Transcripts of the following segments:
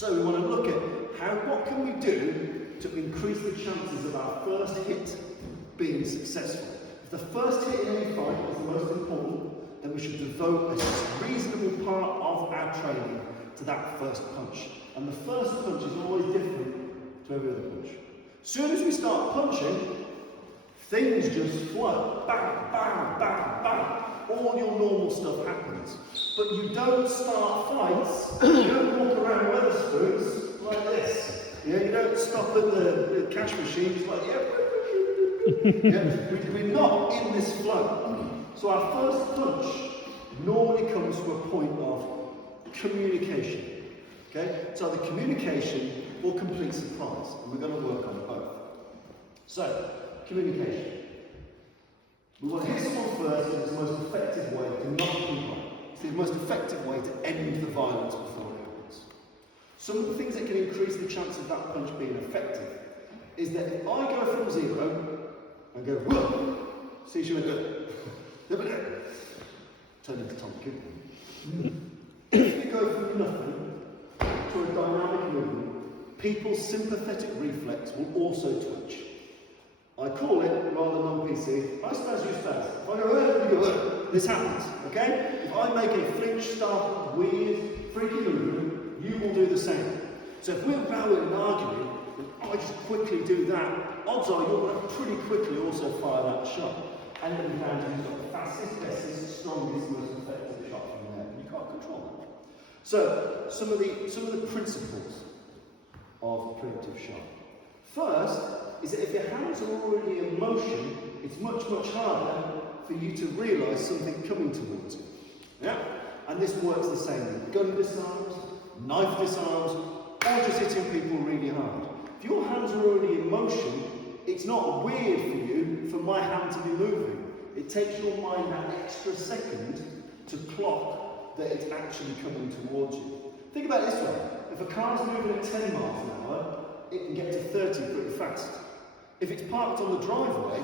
So we want to look at what can we do to increase the chances of our first hit being successful. If the first hit in any fight is the most important, then we should devote a reasonable part of our training to that first punch. And the first punch is always different to every other punch. As soon as we start punching, things just flow. Bang, bang, bang, bang. All your normal stuff happens. But you don't start fights, you don't walk around Wetherspoons like this. Yeah, you don't stop at the cash machine just like, we're not in this flow. So our first punch normally comes from a point of communication. Okay? So the communication or complete surprise. And we're going to work on both. So, communication. We want to hit someone first in the most effective way to knock people out. It's the most effective way to end the violence before it happens. Some of the things that can increase the chance of that punch being effective is that if I go from zero and go, whoa, see you later, turn into Tom Cooper. If you go from nothing to a dynamic movement, people's sympathetic reflex will also twitch. I call it, rather than non-PC, I spaz, you spaz. If I go, you go, this happens, okay? If I make a flinch, startled, weird, freaky movement, you will do the same. So if we're rowing and arguing, and I just quickly do that, odds are you're going to pretty quickly also fire that shot. And it'll be down to who's got the fastest, bestest, strongest, most effective shot from there. You can't control that. So, some of the principles of a preemptive shot. First, is that if your hands are already in motion, it's much, much harder for you to realise something coming towards you. Yeah? And this works the same with gun disarms, knife disarms, or just hitting people really hard. If your hands are already in motion, it's not weird for you for my hand to be moving. It takes your mind that extra second to clock that it's actually coming towards you. Think about it this way. If a car's moving at 10 miles an hour, it can get to 30 pretty fast. If it's parked on the driveway,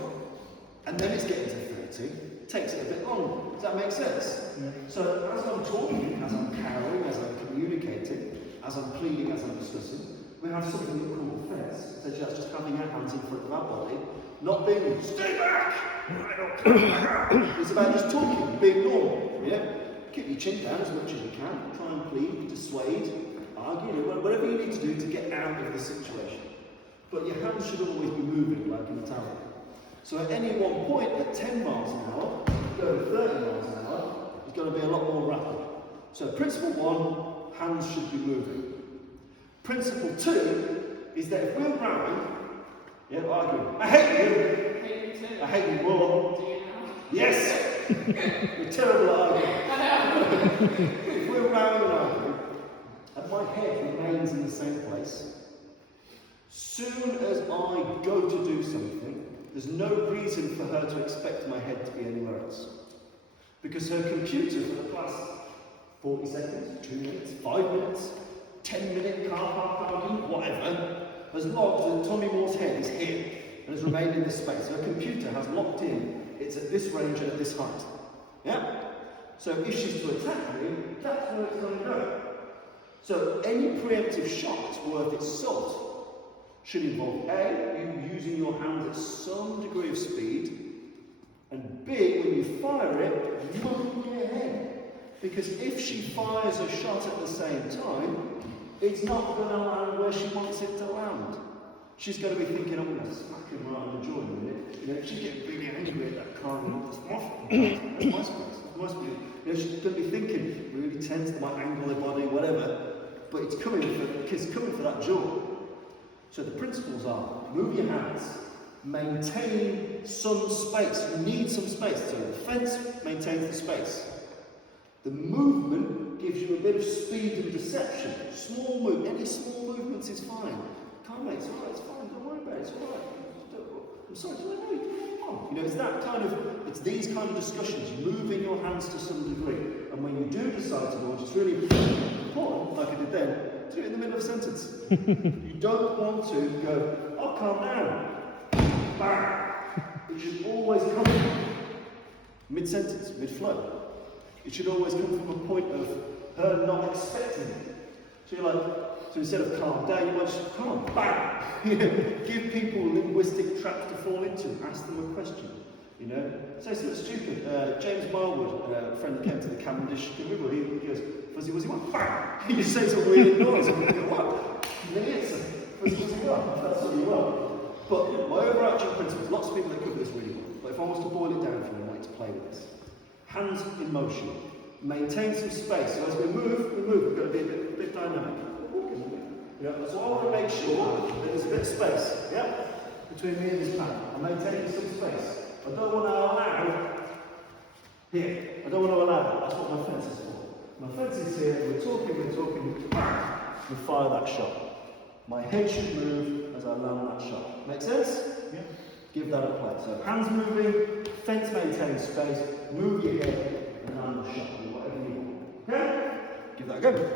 and then it's getting to 30, it takes it a bit longer. Does that make sense? Yeah. So as I'm talking, as I'm carrying, as I'm communicating, as I'm pleading, as I'm discussing, we have something we call offence. So that's just having our hands in front of our body, not being, stay back! It's about just talking, being normal. Yeah? Keep your chin down as much as you can, try and plead, dissuade, argue, whatever you need to do to get out of the situation. But your hands should always be moving like an Italian. So at any one point, at 10 miles an hour, go to 30 miles an hour, it's going to be a lot more rapid. So principle 1, hands should be moving. Principle 2 is that if we're rowing, arguing, I hate you! I hate you more. Do you know? Yes! You're terrible at arguing. If we're rowing and arguing, and my head remains in the same place, soon as I go to do something, there's no reason for her to expect my head to be anywhere else. Because her computer for the past 40 seconds, 2 minutes, 5 minutes, 10-minute car park argument, whatever, has logged that Tommy Moore's head is here and has remained in this space. Her computer has locked in, it's at this range and at this height. Yeah? So if she's to attack me, that's where it's going to go. So any preemptive shot that's worth its salt should involve A, you using your hands at some degree of speed, and B, when you fire it, moving your head. Because if she fires a shot at the same time, it's not going to land where she wants it to land. She's going to be thinking, I'm going to smack him right on the jaw in a minute. You know, she's getting really angry at that car and that's my space. That's my speed. You know, she's going to be thinking, really tense, they might angle their body, whatever. But it's coming for that jaw. So the principles are, move your hands, maintain some space. You need some space. So the fence maintains the space. The movement gives you a bit of speed and deception. Small move, any small movements is fine. Come on, mate, it's alright, it's fine, don't worry about it, it's alright. I'm sorry, do I know you? You know, it's that kind of, it's these kind of discussions, moving your hands to some degree. And when you do decide to launch, it's really important, like I did then, do it in the middle of a sentence. You don't want to go, oh, calm down. Bang. It should always come mid-sentence, mid-flow. It should always come from a point of her not expecting it. So you're like, So instead of calm down, you might just, come on, bang! Give people linguistic traps to fall into. Ask them a question. You know? Say something stupid. James Marwood, a friend that came to the Cavendish River, he goes, fuzzy wuzzy what? Bang! He just says a weird noise and we go, what? And then he hits him. Fuzzy wuzzy what? That's what you want. But my overarching principle, lots of people that cover this really well, but if I was to boil it down for you, I want you to play with this. Hands in motion. Maintain some space. So as we move, we've got to be a bit dynamic. Yeah, so I want to make sure that there's a bit of space, yeah, between me and this man. I'm maintaining some space. I don't want to allow here. I don't want to allow that. That's what my fence is for. My fence is here. We're talking. Bang! We fire that shot. My head should move as I land that shot. Make sense? Yeah. Give that a play. So hands moving, fence maintains space, move your head, and land the shot. Whatever you want. Okay? Give that a go.